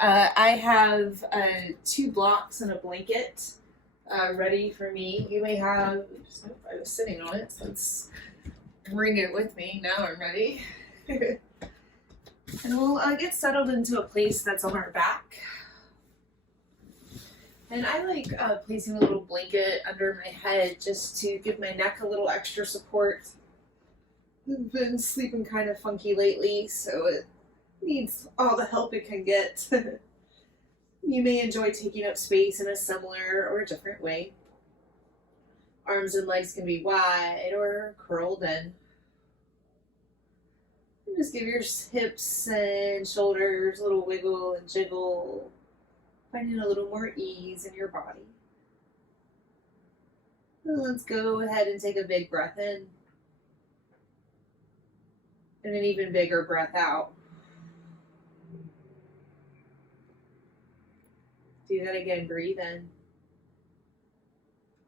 I have 2 blocks and a blanket ready for me. You may have, oops, nope, I was sitting on it, so let's bring it with me. Now I'm ready. And we'll get settled into a place that's on our back. And I like placing a little blanket under my head just to give my neck a little extra support. I've been sleeping kind of funky lately, so it needs all the help it can get. You may enjoy taking up space in a similar or different way. Arms and legs can be wide or curled in. And just give your hips and shoulders a little wiggle and jiggle, finding a little more ease in your body. And let's go ahead and take a big breath in. And an even bigger breath out. Do that again, breathe in.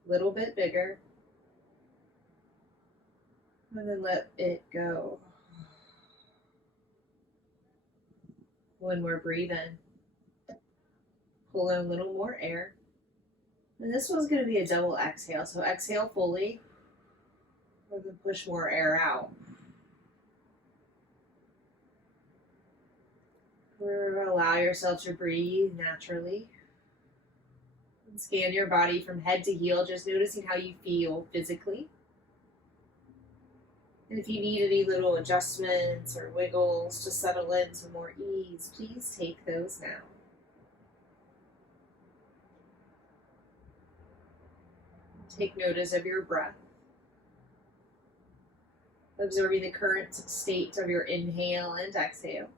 A little bit bigger. And then let it go. One more, breathe in. Pull in a little more air. And this one's going to be a double exhale. So exhale fully. And then push more air out. Allow yourself to breathe naturally. And scan your body from head to heel, just noticing how you feel physically. And if you need any little adjustments or wiggles to settle into more ease, please take those now. Take notice of your breath. Observing the current state of your inhale and exhale.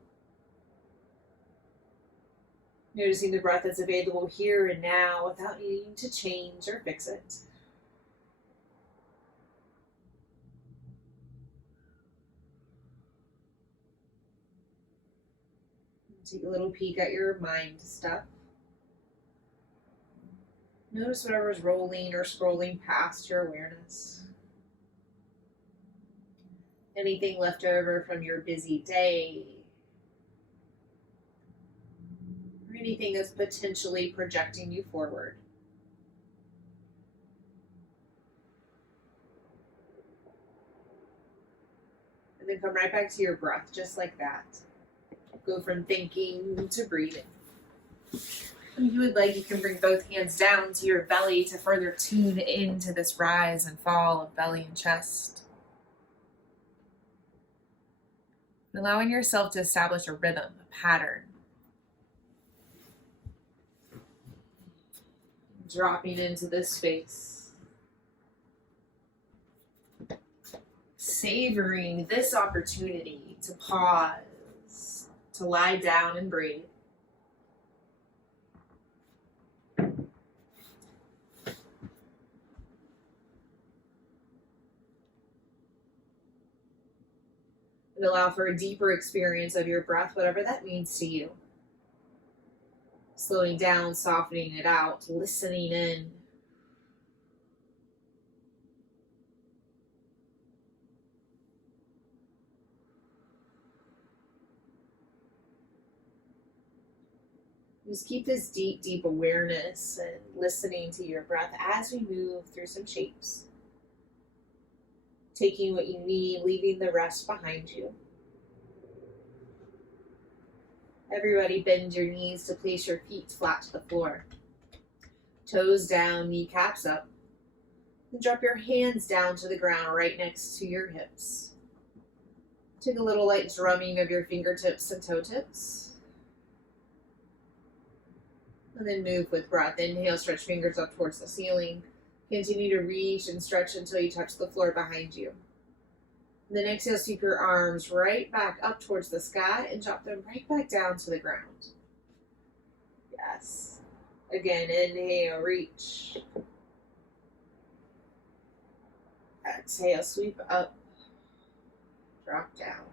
Noticing the breath that's available here and now without needing to change or fix it. Take a little peek at your mind stuff. Notice whatever's rolling or scrolling past your awareness. Anything left over from your busy day. Or anything that's potentially projecting you forward. And then come right back to your breath, just like that. Go from thinking to breathing. If you would like, you can bring both hands down to your belly to further tune into this rise and fall of belly and chest. Allowing yourself to establish a rhythm, a pattern. Dropping into this space. Savoring this opportunity to pause, to lie down and breathe. And allow for a deeper experience of your breath, whatever that means to you. Slowing down, softening it out, listening in. Just keep this deep, deep awareness and listening to your breath as we move through some shapes. Taking what you need, leaving the rest behind you. Everybody bend your knees to place your feet flat to the floor. Toes down, kneecaps up. And drop your hands down to the ground right next to your hips. Take a little light drumming of your fingertips and toe tips. And then move with breath. Inhale, stretch fingers up towards the ceiling. Continue to reach and stretch until you touch the floor behind you. And then exhale, sweep your arms right back up towards the sky and drop them right back down to the ground. Yes. Again, inhale, reach. Exhale, sweep up, drop down.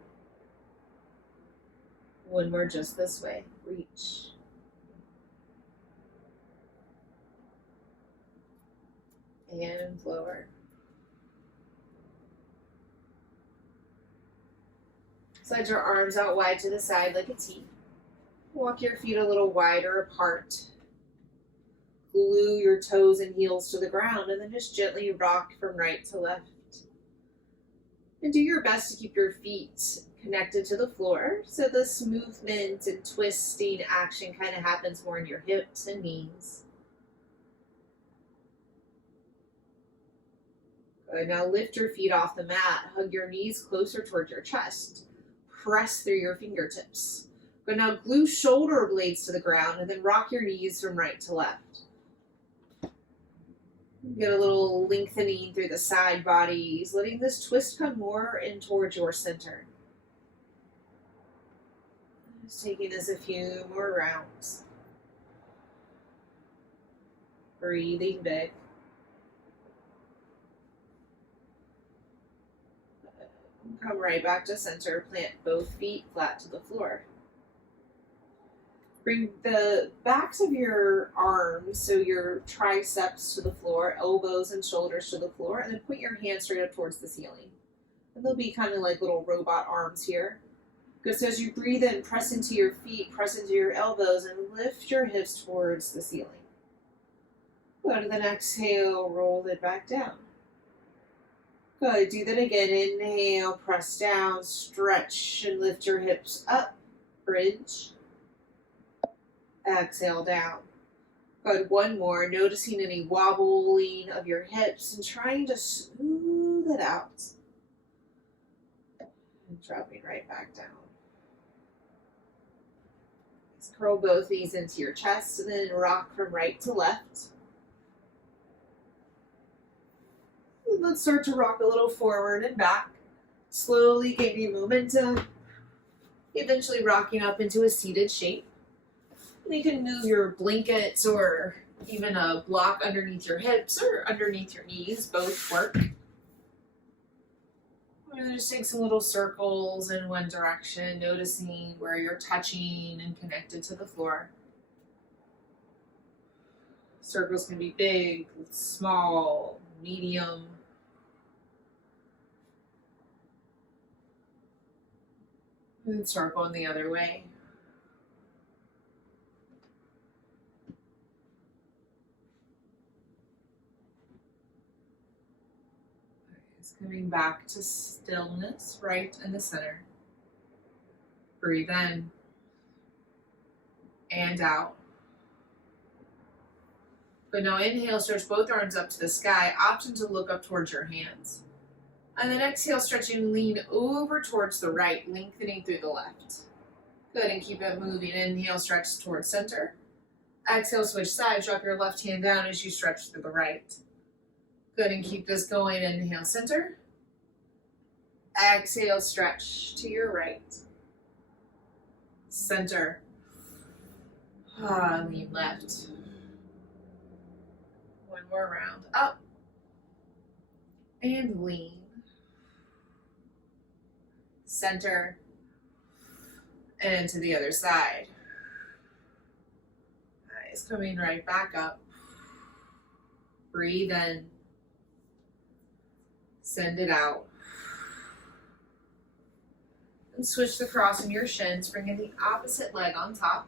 One more just this way, reach. And lower. Slide your arms out wide to the side like a T. Walk your feet a little wider apart. Glue your toes and heels to the ground and then just gently rock from right to left. And do your best to keep your feet connected to the floor so this movement and twisting action kind of happens more in your hips and knees. Good. Now lift your feet off the mat. Hug your knees closer towards your chest. Press through your fingertips. Good. Now glue shoulder blades to the ground and then rock your knees from right to left. Get a little lengthening through the side bodies, letting this twist come more in towards your center. Just taking this a few more rounds. Breathing big. Come right back to center. Plant both feet flat to the floor. Bring the backs of your arms, so your triceps to the floor, elbows and shoulders to the floor, and then point your hands straight up towards the ceiling. And they'll be kind of like little robot arms here. Good. So as you breathe in, press into your feet, press into your elbows, and lift your hips towards the ceiling. Good. And then exhale, roll it back down. Good. Do that again. Inhale, press down, stretch, and lift your hips up. Bridge. Exhale down. Good. One more. Noticing any wobbling of your hips and trying to smooth it out. And dropping right back down. Let's curl both knees into your chest and then rock from right to left. And let's start to rock a little forward and back. Slowly gaining momentum. Eventually rocking up into a seated shape. You can move your blankets or even a block underneath your hips or underneath your knees. Both work. We're going to just take some little circles in one direction, noticing where you're touching and connected to the floor. Circles can be big, small, medium. And circle in the other way. Coming back to stillness right in the center. Breathe in and out. But now inhale, stretch both arms up to the sky, option to look up towards your hands. And then exhale, stretching, lean over towards the right, lengthening through the left. Good, and keep it moving. Inhale, stretch towards center. Exhale, switch sides, drop your left hand down as you stretch to the right. Good, and keep this going. Inhale, center. Exhale, stretch to your right. Center. Lean left. One more round. Up. And lean. Center. And to the other side. Nice. Coming right back up. Breathe in. Send it out. And switch the cross in your shins, bringing the opposite leg on top.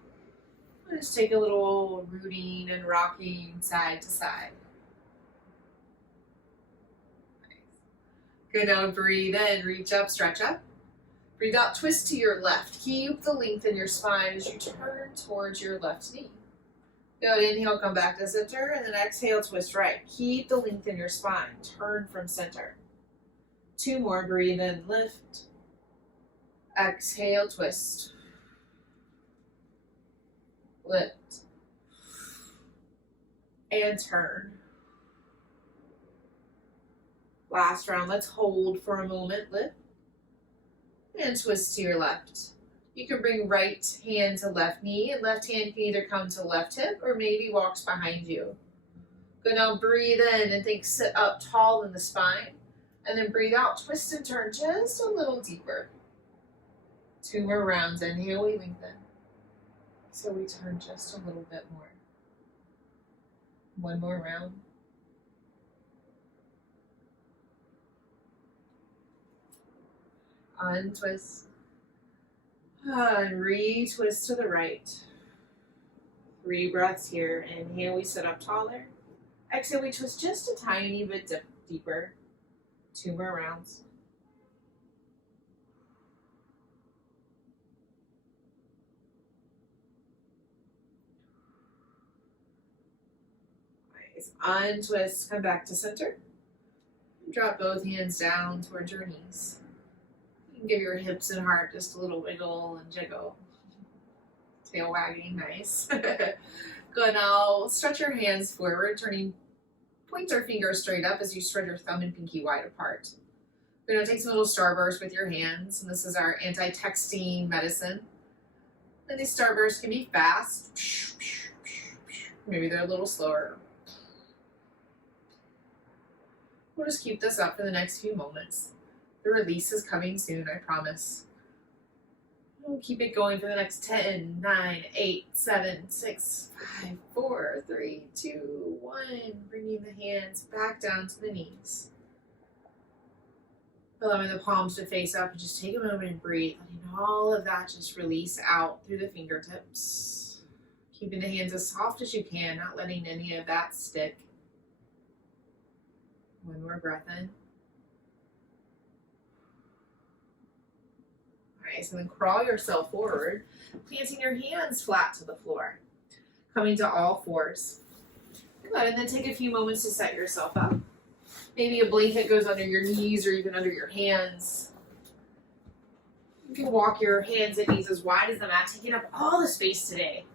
And just take a little rooting and rocking side to side. Nice. Good, now breathe in, reach up, stretch up. Breathe out, twist to your left. Keep the length in your spine as you turn towards your left knee. Good, inhale, come back to center, and then exhale, twist right. Keep the length in your spine, turn from center. Two more, breathe in, lift. Exhale, twist. Lift. And turn. Last round, let's hold for a moment, lift. And twist to your left. You can bring right hand to left knee, and left hand can either come to left hip or maybe walks behind you. Good, now breathe in and think sit up tall in the spine. And then breathe out, twist and turn just a little deeper. Two more rounds. Inhale, we lengthen. So we turn just a little bit more. One more round. Untwist. And retwist to the right. 3 breaths here. Inhale, we sit up taller. Exhale, we twist just a tiny bit deeper. 2 more rounds. Nice. Untwist, come back to center. Drop both hands down towards your knees. You can give your hips and heart just a little wiggle and jiggle. Tail wagging, nice. Good, now stretch your hands forward, turning pointer fingers straight up as you spread your thumb and pinky wide apart. We're going to take some little starbursts with your hands, and this is our anti-texting medicine. And these starbursts can be fast. Maybe they're a little slower. We'll just keep this up for the next few moments. The release is coming soon, I promise. We'll keep it going for the next 10, 9, 8, 7, 6, 5, 4, 3, 2, 1. Bringing the hands back down to the knees. Allowing the palms to face up, and just take a moment and breathe, letting all of that just release out through the fingertips. Keeping the hands as soft as you can, not letting any of that stick. 1 more breath in. Nice, and then crawl yourself forward, planting your hands flat to the floor. Coming to all fours. Good, and then take a few moments to set yourself up. Maybe a blanket goes under your knees or even under your hands. You can walk your hands and knees as wide as the mat, taking up all the space today.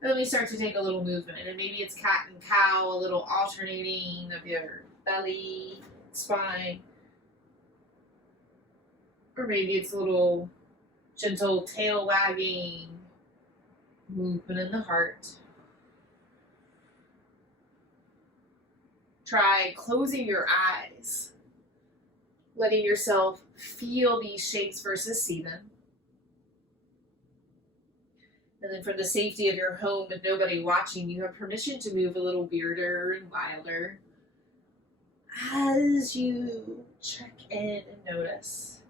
And then we start to take a little movement, and maybe it's cat and cow, a little alternating of your belly, spine. Or maybe it's a little gentle tail wagging, movement in the heart. Try closing your eyes, letting yourself feel these shapes versus see them. And then from the safety of your home with nobody watching, you have permission to move a little weirder and wilder as you check in and notice.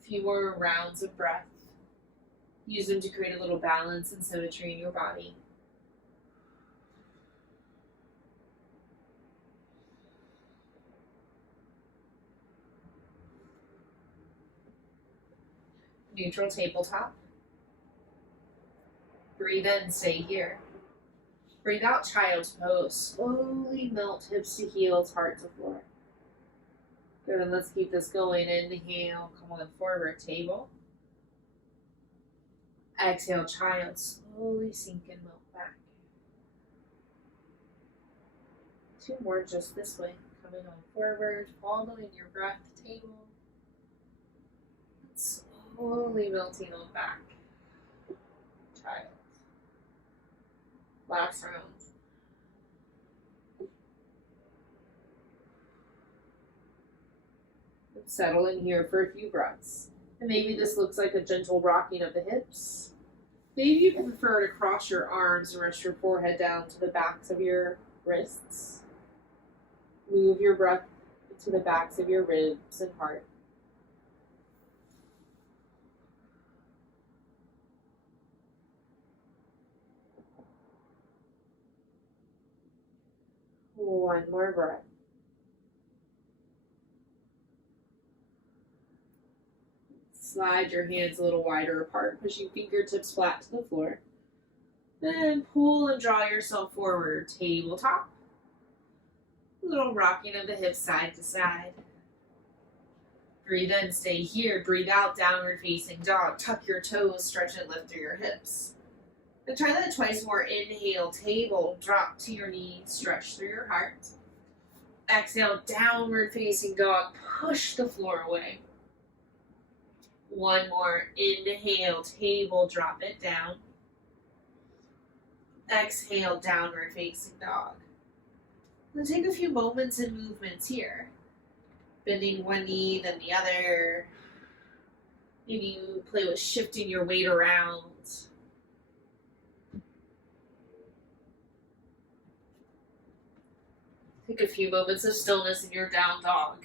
Few more rounds of breath. Use them to create a little balance and symmetry in your body. Neutral tabletop. Breathe in, stay here. Breathe out, child's pose. Slowly melt hips to heels, heart to floor. Good, and let's keep this going. Inhale, come on forward, table. Exhale, child, slowly sink and melt back. 2 more just this way. Coming on forward, following your breath, table. And slowly melting on back. Child. Last round. Settle in here for a few breaths. And maybe this looks like a gentle rocking of the hips. Maybe you prefer to cross your arms and rest your forehead down to the backs of your wrists. Move your breath to the backs of your ribs and heart. One more breath. Slide your hands a little wider apart, pushing fingertips flat to the floor. Then pull and draw yourself forward, tabletop. A little rocking of the hips side to side. Breathe in, stay here. Breathe out, downward facing dog. Tuck your toes, stretch and lift through your hips. Then try that twice more. Inhale, table, drop to your knees, stretch through your heart. Exhale, downward facing dog. Push the floor away. 1 more. Inhale, table, drop it down. Exhale, downward facing dog. Then take a few moments and movements here. Bending one knee, then the other. Maybe you play with shifting your weight around. Take a few moments of stillness in your down dog.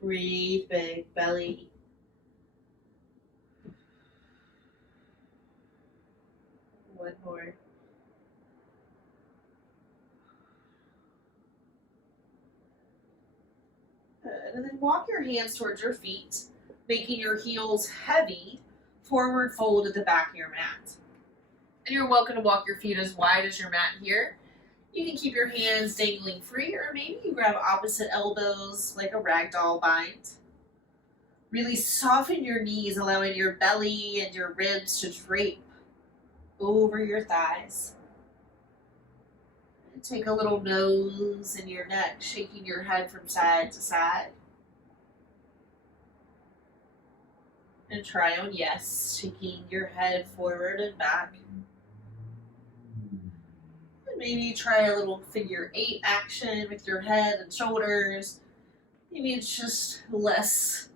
Breathe big, belly. One more. Good. And then walk your hands towards your feet, making your heels heavy, forward fold at the back of your mat. And you're welcome to walk your feet as wide as your mat here. You can keep your hands dangling free, or maybe you grab opposite elbows like a ragdoll bind. Really soften your knees, allowing your belly and your ribs to drape over your thighs. And take a little nose in your neck, shaking your head from side to side. And try on yes, shaking your head forward and back. And maybe try a little figure 8 action with your head and shoulders. Maybe it's just less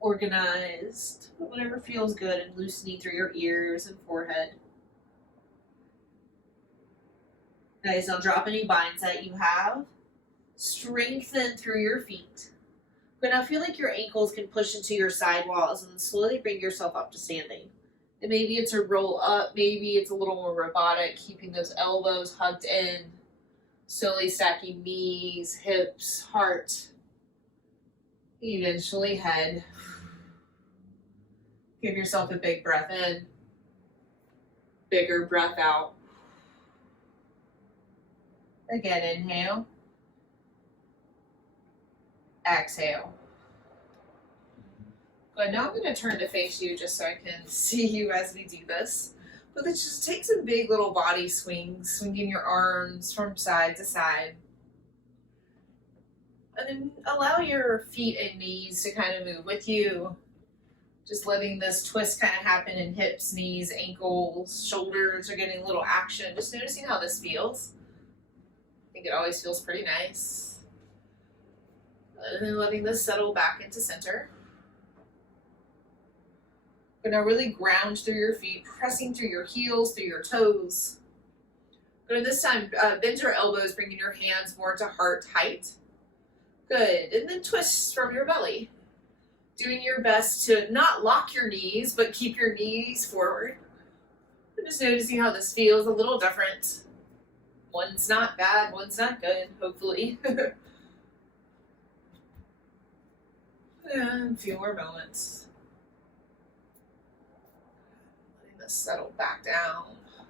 organized, but whatever feels good, and loosening through your ears and forehead. Guys, don't drop any binds that you have. Strengthen through your feet. But now feel like your ankles can push into your side walls and then slowly bring yourself up to standing. And maybe it's a roll up, maybe it's a little more robotic, keeping those elbows hugged in, slowly stacking knees, hips, heart, eventually head. Give yourself a big breath in, bigger breath out. Again, inhale. Exhale. Good, now I'm going to turn to face you just so I can see you as we do this. But let's just take some big little body swings, swinging your arms from side to side. And then allow your feet and knees to kind of move with you. Just letting this twist kind of happen in hips, knees, ankles, shoulders are getting a little action. Just noticing how this feels. I think it always feels pretty nice. And then letting this settle back into center. But now really ground through your feet, pressing through your heels, through your toes. But this time, bend your elbows, bringing your hands more to heart height. Good, and then twist from your belly. Doing your best to not lock your knees, but keep your knees forward. And just noticing how this feels a little different. One's not bad, one's not good, hopefully. And a few more moments. Letting this settle back down.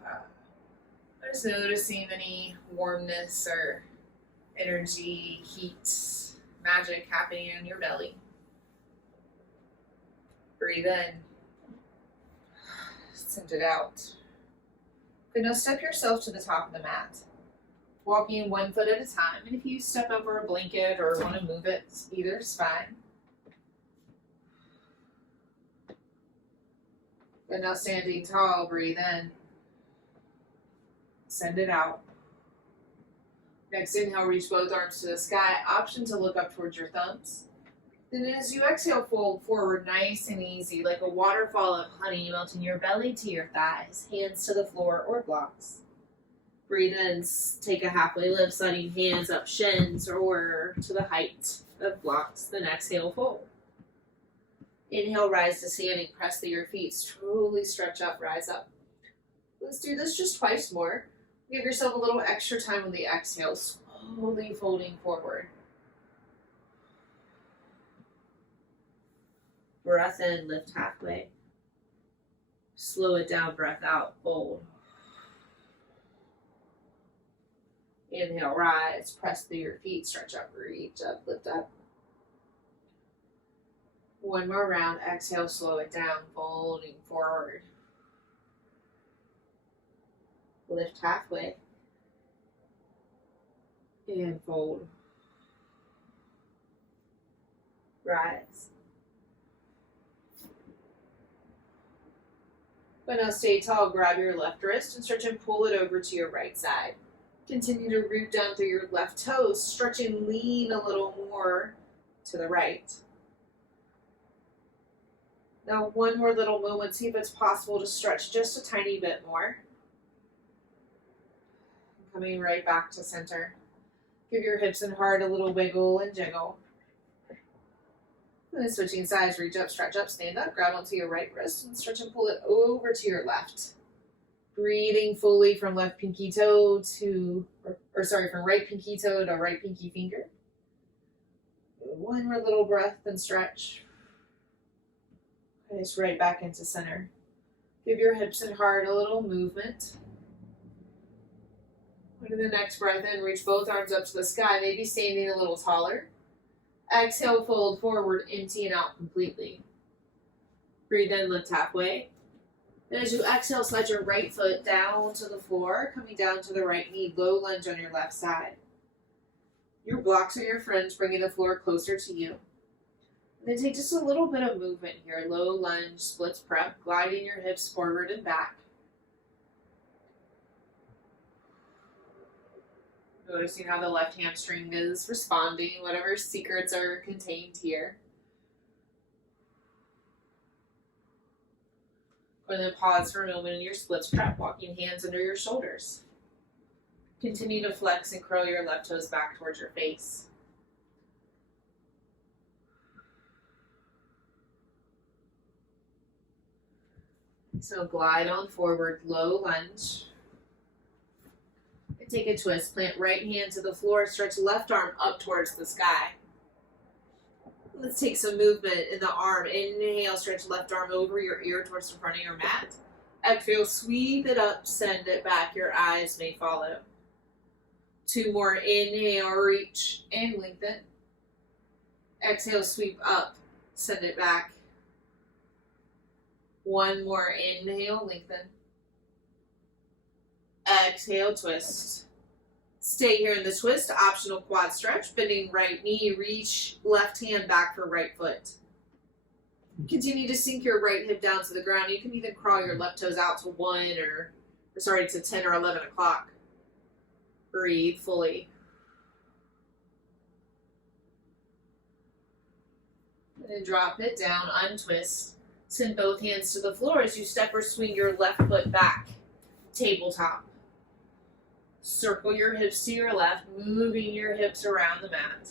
I'm just noticing any warmness or energy, heat, magic happening in your belly. Breathe in. Send it out. Good, now step yourself to the top of the mat. Walking 1 foot at a time. And if you step over a blanket or want to move it, either is fine. Good, now standing tall, breathe in. Send it out. Next inhale, reach both arms to the sky. Option to look up towards your thumbs. Then as you exhale, fold forward nice and easy, like a waterfall of honey melting your belly to your thighs, hands to the floor or blocks. Breathe in, take a halfway lift, sliding hands up shins or to the height of blocks. Then exhale, fold. Inhale, rise to standing, press through your feet, slowly stretch up, rise up. Let's do this just twice more. Give yourself a little extra time with the exhale, slowly folding forward. Breath in, lift halfway. Slow it down, breath out, fold. Inhale, rise, press through your feet, stretch up, reach up, lift up. One more round, exhale, slow it down, folding forward. Lift halfway. And fold. Rise. But now stay tall, grab your left wrist and stretch and pull it over to your right side. Continue to root down through your left toes, stretch and lean a little more to the right. Now one more little moment, see if it's possible to stretch just a tiny bit more. coming right back to center. Give your hips and heart a little wiggle and jiggle. And then switching sides, reach up, stretch up, stand up, grab onto your right wrist and stretch and pull it over to your left. Breathing fully from left pinky toe to, from right pinky toe to right pinky finger. One more little breath and stretch. And it's right back into center. Give your hips and heart a little movement. Into the next breath in, reach both arms up to the sky, maybe standing a little taller. Exhale, fold forward, empty and out completely. Breathe in, lift halfway. And as you exhale, slide your right foot down to the floor, coming down to the right knee, low lunge on your left side. Your blocks are your friends, bringing the floor closer to you. And then take just a little bit of movement here, low lunge, splits prep, gliding your hips forward and back. Noticing how the left hamstring is responding, whatever secrets are contained here. And then pause for a moment in your splits prep, walking hands under your shoulders. Continue to flex and curl your left toes back towards your face. So glide on forward, low lunge. And take a twist, plant right hand to the floor, stretch left arm up towards the sky. Let's take some movement in the arm. Inhale, stretch left arm over your ear towards the front of your mat. Exhale, sweep it up, send it back. Your eyes may follow. 2 more. Inhale, reach and lengthen. Exhale, sweep up, send it back. 1 more. Inhale, lengthen. Exhale, twist. Stay here in the twist, optional quad stretch, bending right knee, reach left hand back for right foot. Continue to sink your right hip down to the ground. You can even crawl your left toes out to 10 or 11 o'clock. Breathe fully. And then drop it down, untwist. Send both hands to the floor as you step or swing your left foot back. Tabletop. Circle your hips to your left, moving your hips around the mat.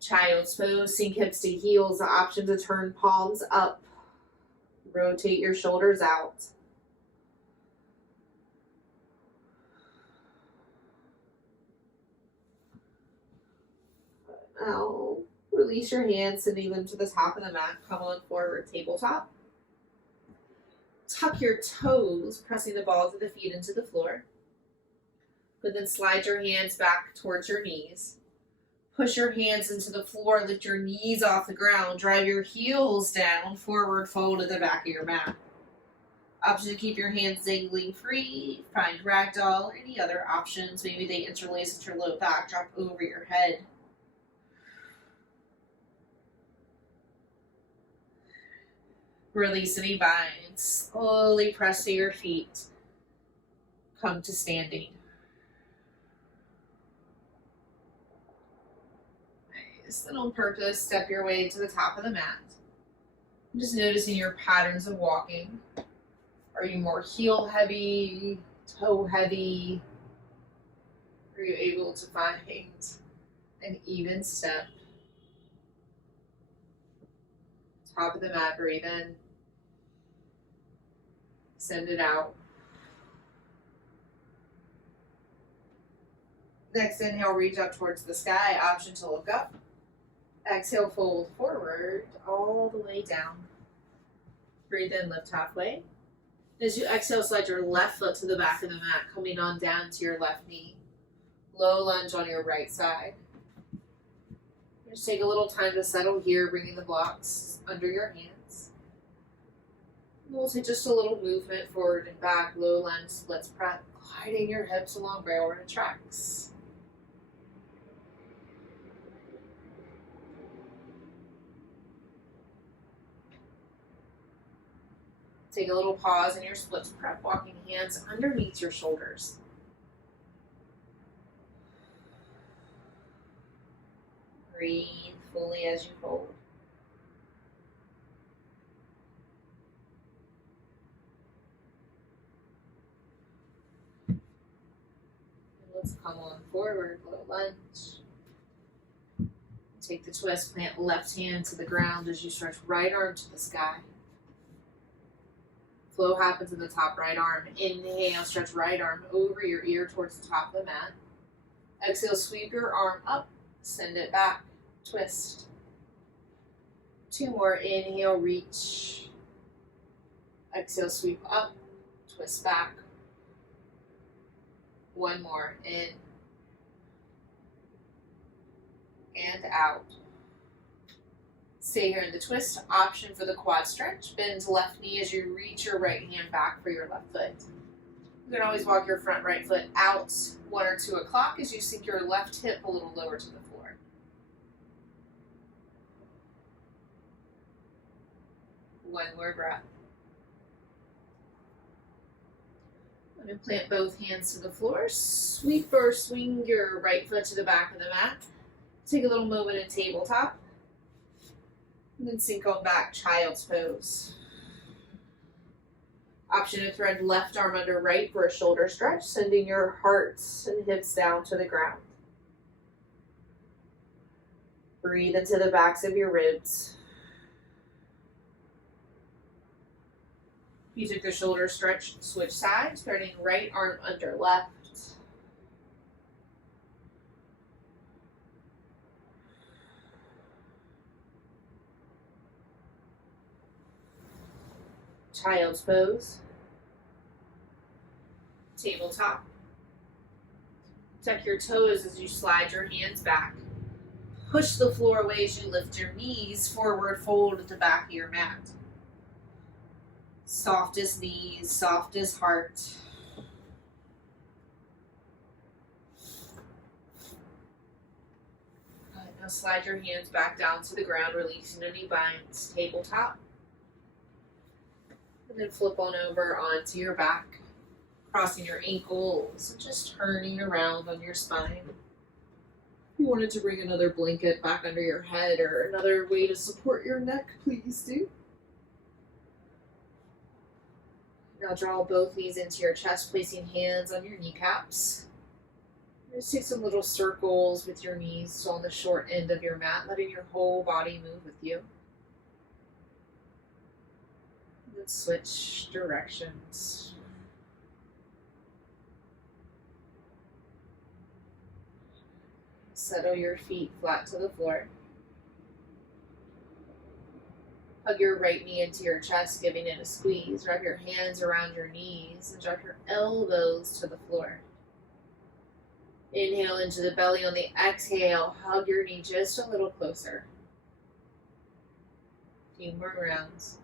Child's pose, sink hips to heels, the option to turn palms up. Rotate your shoulders out. Now, release your hands, sending them to the top of the mat. Come on forward, tabletop. Tuck your toes, pressing the balls of the feet into the floor. But then slide your hands back towards your knees. Push your hands into the floor, lift your knees off the ground, drive your heels down, forward fold to the back of your mat. Option to keep your hands dangling free, find ragdoll, or any other options. Maybe they interlace with your low back, drop over your head. Release any binds. Slowly press to your feet. Come to standing. Nice. Then on purpose, step your way to the top of the mat. I'm just noticing your patterns of walking. Are you more heel heavy, toe heavy? Are you able to find an even step? Top of the mat, breathe in. Send it out. Next inhale, reach up towards the sky. Option to look up. Exhale, fold forward all the way down. Breathe in, lift halfway. As you exhale, slide your left foot to the back of the mat, coming on down to your left knee. Low lunge on your right side. Just take a little time to settle here, bringing the blocks under your hands. We'll take just a little movement forward and back, low lunge, splits prep, gliding your hips along railroad tracks. Take a little pause in your splits prep, walking hands underneath your shoulders. Breathe fully as you fold. Let's come on forward, little lunge. Take the twist, plant left hand to the ground as you stretch right arm to the sky. Flow happens in the top right arm. Inhale, stretch right arm over your ear towards the top of the mat. Exhale, sweep your arm up, send it back, twist. 2 more, inhale, reach. Exhale, sweep up, twist back. 1 more, in and out. Stay here in the twist. Option for the quad stretch. Bend left knee as you reach your right hand back for your left foot. You can always walk your front right foot out 1 or 2 o'clock as you sink your left hip a little lower to the floor. One more breath. I'm going to plant both hands to the floor. Sweep or swing your right foot to the back of the mat. Take a little moment in tabletop. And then sink on back, child's pose. Option to thread left arm under right for a shoulder stretch, sending your heart and hips down to the ground. Breathe into the backs of your ribs. If you took the shoulder stretch, switch sides, turning right arm under left. Child's pose. Tabletop. Tuck your toes as you slide your hands back. Push the floor away as you lift your knees, forward fold at the back of your mat. Soft as knees, soft as heart. Now slide your hands back down to the ground, releasing any binds. Tabletop. And then flip on over onto your back, crossing your ankles, and just turning around on your spine. If you wanted to bring another blanket back under your head or another way to support your neck, please do. Now draw both knees into your chest, placing hands on your kneecaps. Just take some little circles with your knees on the short end of your mat, letting your whole body move with you. Let's switch directions. Settle your feet flat to the floor. Hug your right knee into your chest, giving it a squeeze. Wrap your hands around your knees and drop your elbows to the floor. Inhale into the belly. On the exhale, hug your knee just a little closer. A few more rounds.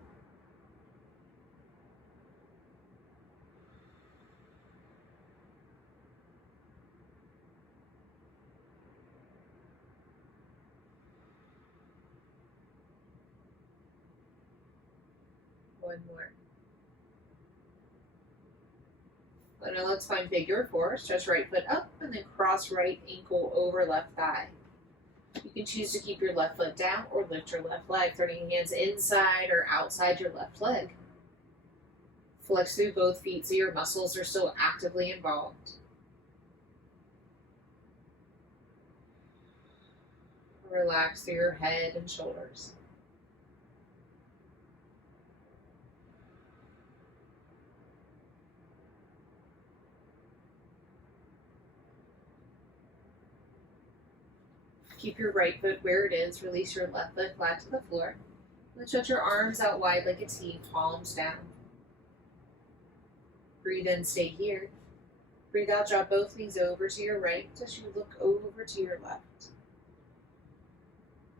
One more. And now let's find figure 4. Stretch right foot up and then cross right ankle over left thigh. You can choose to keep your left foot down or lift your left leg, turning hands inside or outside your left leg. Flex through both feet so your muscles are still actively involved. Relax through your head and shoulders. Keep your right foot where it is. Release your left foot flat to the floor. Then stretch your arms out wide like a T, palms down. Breathe in, stay here. Breathe out, drop both knees over to your right as you look over to your left.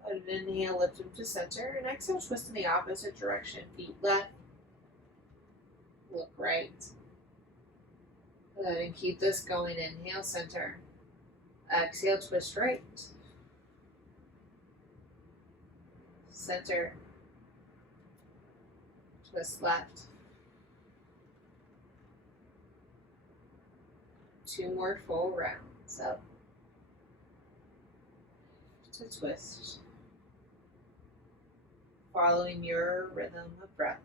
And inhale, lift them to center. And exhale, twist in the opposite direction. Feet left, look right. And keep this going. Inhale, center. Exhale, twist right. Center, twist left. 2 more full rounds. Up to twist, following your rhythm of breath.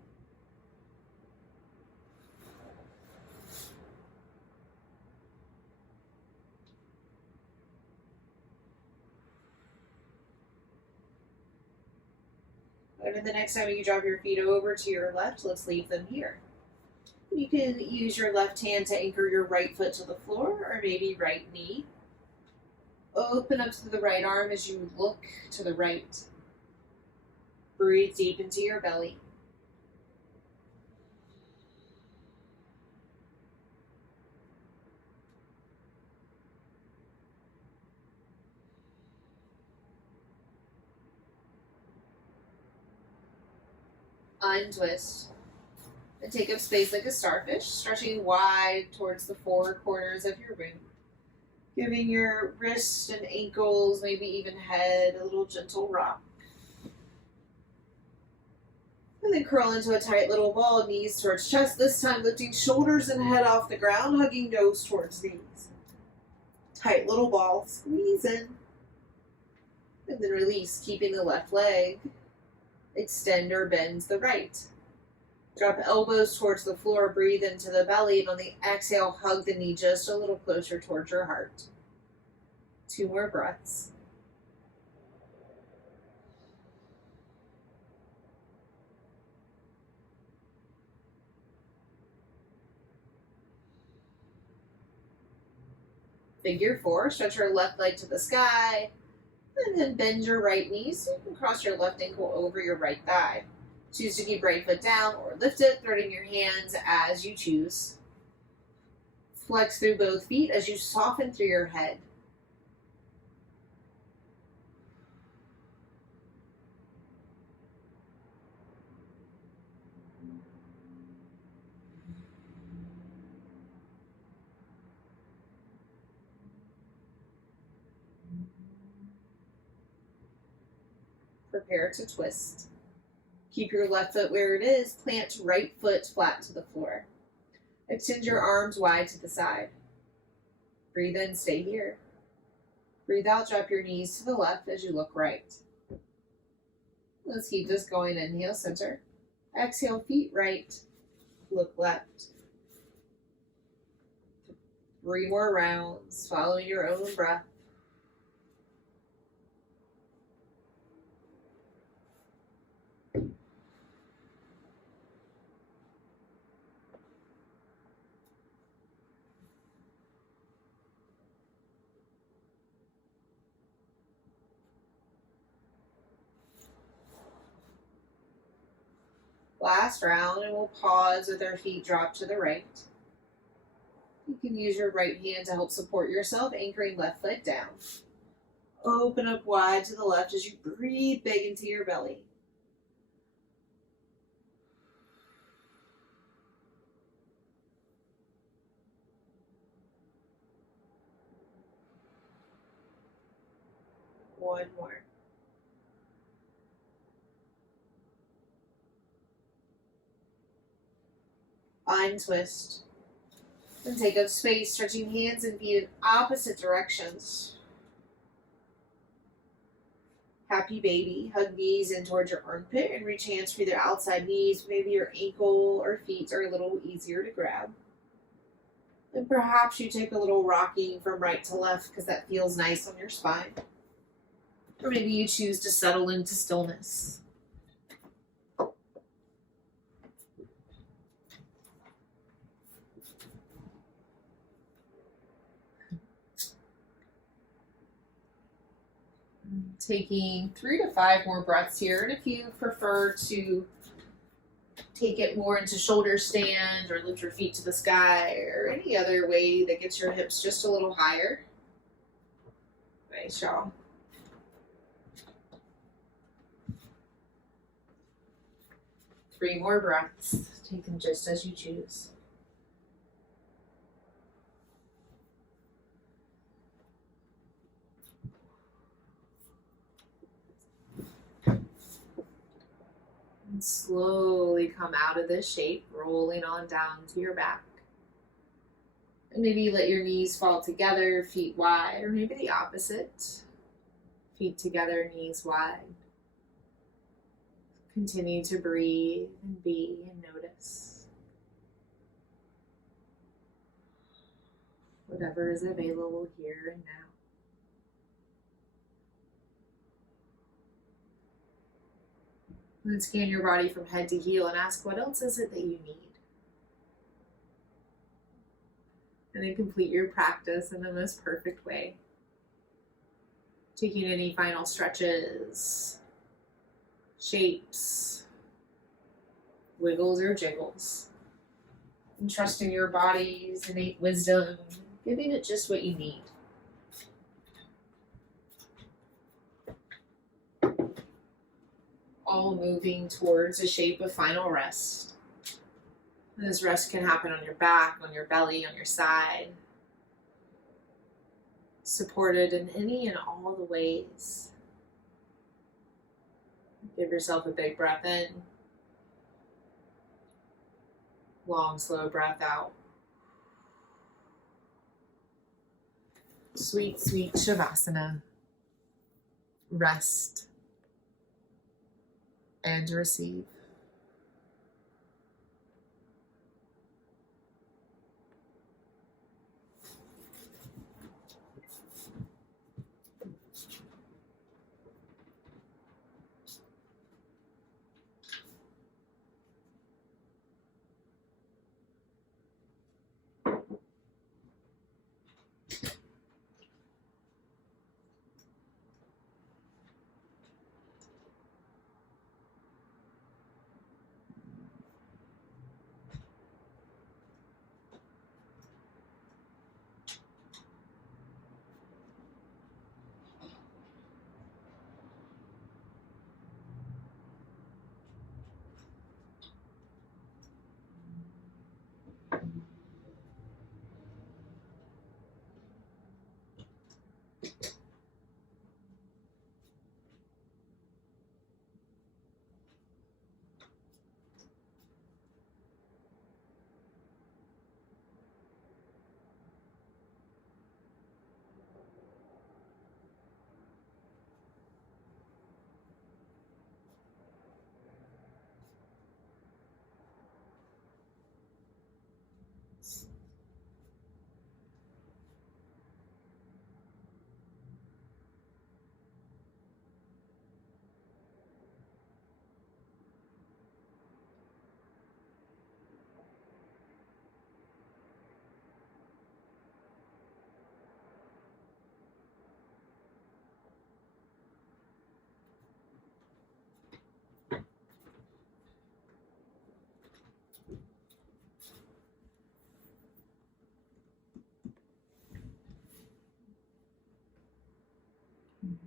And then the next time you drop your feet over to your left, let's leave them here. You can use your left hand to anchor your right foot to the floor, or maybe right knee. Open up to the right arm as you look to the right. Breathe deep into your belly. Untwist. And take up space like a starfish, stretching wide towards the four corners of your room. Giving your wrists and ankles, maybe even head, a little gentle rock. And then curl into a tight little ball, knees towards chest, this time lifting shoulders and head off the ground, hugging nose towards knees. Tight little ball, squeeze in. And then release, keeping the left leg. Extend or bend the right. Drop elbows towards the floor, breathe into the belly, and on the exhale, hug the knee just a little closer towards your heart. 2 more breaths. Figure 4, stretch your left leg to the sky, and then bend your right knee so you can cross your left ankle over your right thigh. Choose to keep right foot down or lift it, threading your hands as you choose. Flex through both feet as you soften through your head. Prepare to twist. Keep your left foot where it is. Plant right foot flat to the floor. Extend your arms wide to the side. Breathe in, stay here. Breathe out, drop your knees to the left as you look right. Let's keep this going. Inhale, center. Exhale, feet right, look left. 3 more rounds, following your own breath. Last round, and we'll pause with our feet dropped to the right. You can use your right hand to help support yourself, anchoring left foot down. Open up wide to the left as you breathe big into your belly. One more. Untwist. And take up space, stretching hands and feet in opposite directions. Happy baby. Hug knees in towards your armpit and reach hands for either outside knees. Maybe your ankle or feet are a little easier to grab. And perhaps you take a little rocking from right to left because that feels nice on your spine. Or maybe you choose to settle into stillness. Taking 3 to 5 more breaths here. And if you prefer to take it more into shoulder stand or lift your feet to the sky or any other way that gets your hips just a little higher. Nice, y'all. Three more breaths. Take them just as you choose. And slowly come out of this shape, rolling on down to your back. And maybe let your knees fall together, feet wide, or maybe the opposite. Feet together, knees wide. Continue to breathe and be and notice. Whatever is available here and now. And then scan your body from head to heel and ask, what else is it that you need? And then complete your practice in the most perfect way. Taking any final stretches, shapes, wiggles or jiggles. And trusting your body's innate wisdom, giving it just what you need. All moving towards a shape of final rest. And this rest can happen on your back, on your belly, on your side. Supported in any and all the ways. Give yourself a big breath in. Long, slow breath out. Sweet, sweet Shavasana. Rest and receive.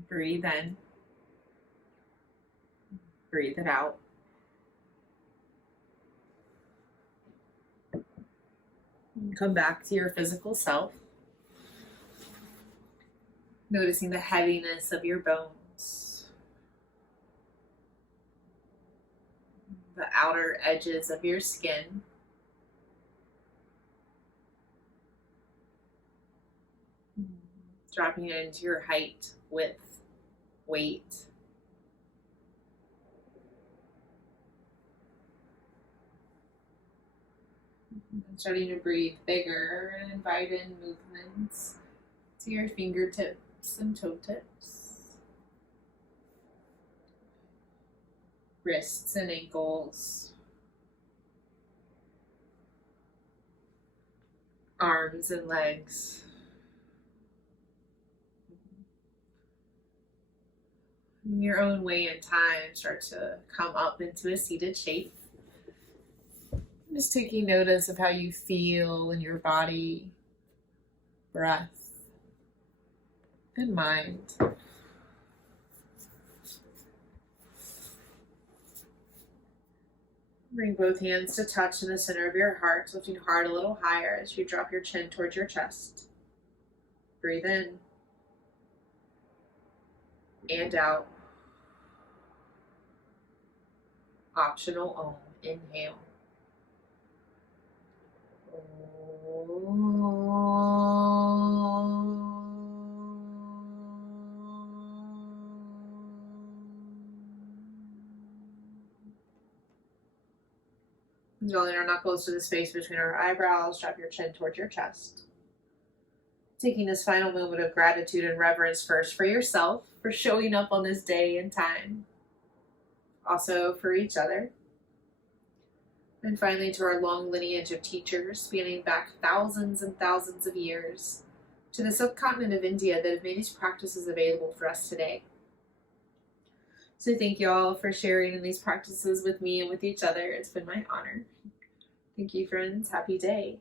Breathe in. Breathe it out. Come back to your physical self. Noticing the heaviness of your bones. The outer edges of your skin. Dropping it into your height, width, weight. Starting to breathe bigger and invite in movements to your fingertips and toe tips, wrists and ankles, arms and legs. In your own way and time, start to come up into a seated shape. Just taking notice of how you feel in your body, breath, and mind. Bring both hands to touch in the center of your heart, lifting heart a little higher as you drop your chin towards your chest. Breathe in and out. Optional Om. Inhale. Drawing our knuckles to the space between our eyebrows, drop your chin towards your chest. Taking this final moment of gratitude and reverence first for yourself, for showing up on this day and time. also for each other. And finally, to our long lineage of teachers spanning back thousands and thousands of years, to the subcontinent of India that have made these practices available for us today. So thank you all for sharing in these practices with me and with each other. It's been my honor. Thank you, friends. Happy day.